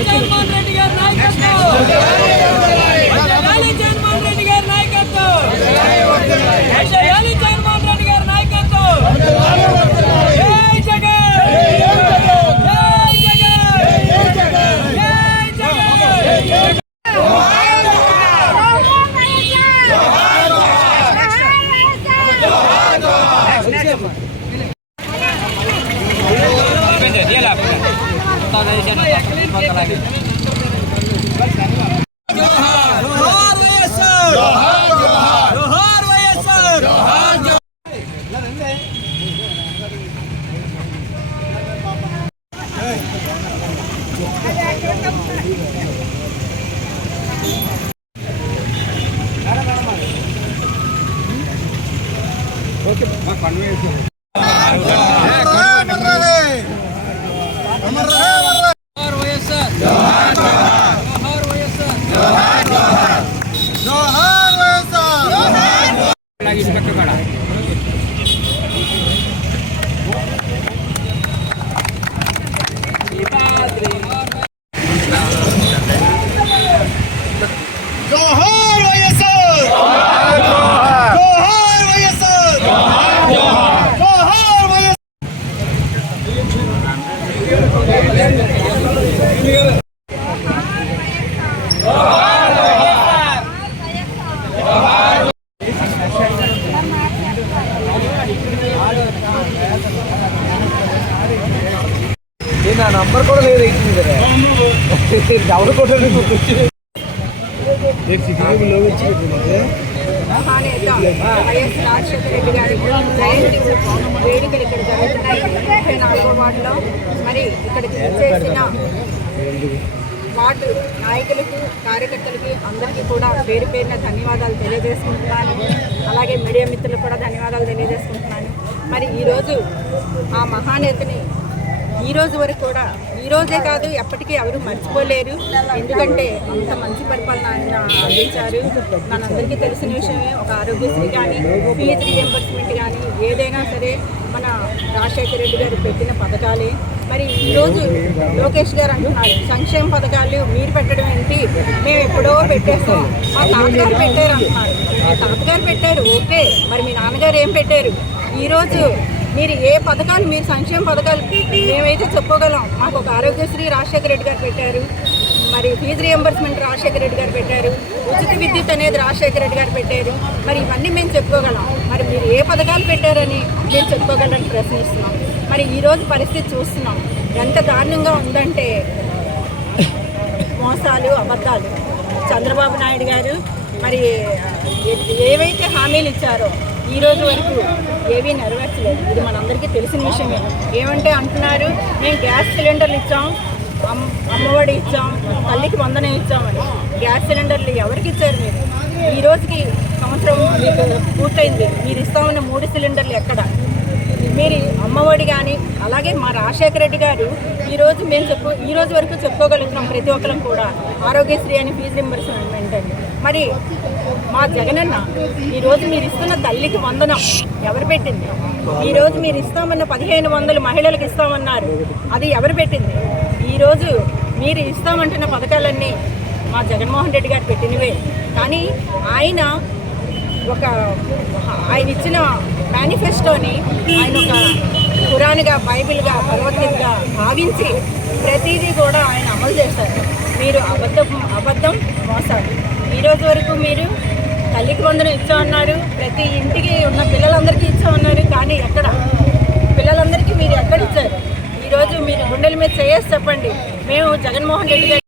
జగన్మోహన్ రెడ్డి నాయకత్వం గారి నాయకత్వం dia lah. Tahu dari sana. Kota lagi. కన్వే నా నంబర్ కూడా లేదు కదా. ఎవరు మహానేత వైఎస్ రాజశేఖర రెడ్డి గారి జయంతి వేడుకలు ఇక్కడ జరుగుతున్నాయి. ముప్పై నాలుగో వార్డులో. మరి ఇక్కడికి చేసిన వార్డు నాయకులకు కార్యకర్తలకి అందరికీ కూడా పేరు పేరున ధన్యవాదాలు తెలియజేసుకుంటున్నాను. అలాగే మీడియా మిత్రులకు కూడా ధన్యవాదాలు తెలియజేసుకుంటున్నాను. మరి ఈరోజు ఆ మహానేతని ఈ రోజు వరకు కూడా ఈ రోజే కాదు ఎప్పటికీ ఎవరు మర్చిపోలేరు. ఎందుకంటే అంత మంచి పరిపాలన ఆయన అందించారు. మనందరికీ తెలిసిన విషయమే ఒక ఆరోగ్యశ్రీ కానీ ఫీజు రియంబర్స్మెంట్ కానీ ఏదైనా సరే మన రాజశేఖర రెడ్డి గారు పెట్టిన పథకాలే. మరి ఈరోజు లోకేష్ గారు అంటున్నారు సంక్షేమ పథకాలు మీరు పెట్టడం ఏంటి? మేము ఎప్పుడో పెట్టేస్తాం. మా తాతగారు పెట్టారు అంటున్నారు. మీ తాతగారు పెట్టారు ఓకే. మరి మీ నాన్నగారు ఏం పెట్టారు? ఈరోజు మీరు ఏ పథకాలు మీరు సంక్షేమ పథకాలు మేమైతే చెప్పుకోగలం. మాకు ఒక ఆరోగ్యశ్రీ రాజశేఖర రెడ్డి గారు పెట్టారు. మరి ఫీజు రియంబర్స్మెంట్ రాజశేఖర రెడ్డి గారు పెట్టారు. ఉచిత విద్యుత్ అనేది రాజశేఖర రెడ్డి గారు పెట్టారు. మరి ఇవన్నీ మేము చెప్పుకోగలం. మరి మీరు ఏ పథకాలు పెట్టారని మేము చెప్పుకోగలని ప్రశ్నిస్తున్నాం. మరి ఈరోజు పరిస్థితి చూస్తున్నాం. ఎంత దారుణంగా ఉందంటే మోసాలు అబద్ధాలు. చంద్రబాబు నాయుడు గారు మరి ఏవైతే హామీలు ఇచ్చారో ఈ రోజు వరకు ఏవీ నెరవేర్చలేదు. ఇది మనందరికీ తెలిసిన విషయమే. ఏమంటే అంటున్నారు మేము గ్యాస్ సిలిండర్లు ఇచ్చాం అమ్ అమ్మఒడి ఇచ్చాం తల్లికి వందన ఇచ్చామని. గ్యాస్ సిలిండర్లు ఎవరికి ఇచ్చారు మీరు? ఈ రోజుకి సంవత్సరం మీకు పూర్తయింది. మీరు ఇస్తామన్న మూడు సిలిండర్లు ఎక్కడ? మీరు అమ్మఒడి కానీ అలాగే మా రాజశేఖర రెడ్డి గారు ఈరోజు మేము చెప్పు ఈ రోజు వరకు చెప్పుకోగలుగుతున్నాం ప్రతి ఒక్కరం కూడా ఆరోగ్యశ్రీ అని ఫీజు రింబర్స్మెంట్ అని మరి మా జగనన్న ఈరోజు మీరు ఇస్తున్న తల్లికి వందనం ఎవరు పెట్టింది? ఈరోజు మీరు ఇస్తామన్న పదిహేను వందలు మహిళలకు ఇస్తామన్నారు అది ఎవరు పెట్టింది? ఈరోజు మీరు ఇస్తామంటున్న పథకాలన్నీ మా జగన్మోహన్ రెడ్డి గారు పెట్టినవే. కానీ ఆయన ఒక ఆయన ఇచ్చిన మేనిఫెస్టోని ఆయన ఒక ఖురాన్గా బైబిల్గా భగవద్గీతగా భావించి ప్రతిదీ కూడా ఆయన అమలు చేశారు. మీరు అబద్ధం అబద్ధం మోసాలు. ఈరోజు వరకు మీరు తల్లికి వందనం ఇచ్చామన్నారు ప్రతి ఇంటికి ఉన్న పిల్లలందరికీ ఇచ్చామన్నారు కానీ ఎక్కడ? పిల్లలందరికీ మీరు ఎక్కడ ఇచ్చారు? ఈరోజు మీరు గుండెల మీద చేయేసి చెప్పండి. మేము జగన్మోహన్ రెడ్డి గారు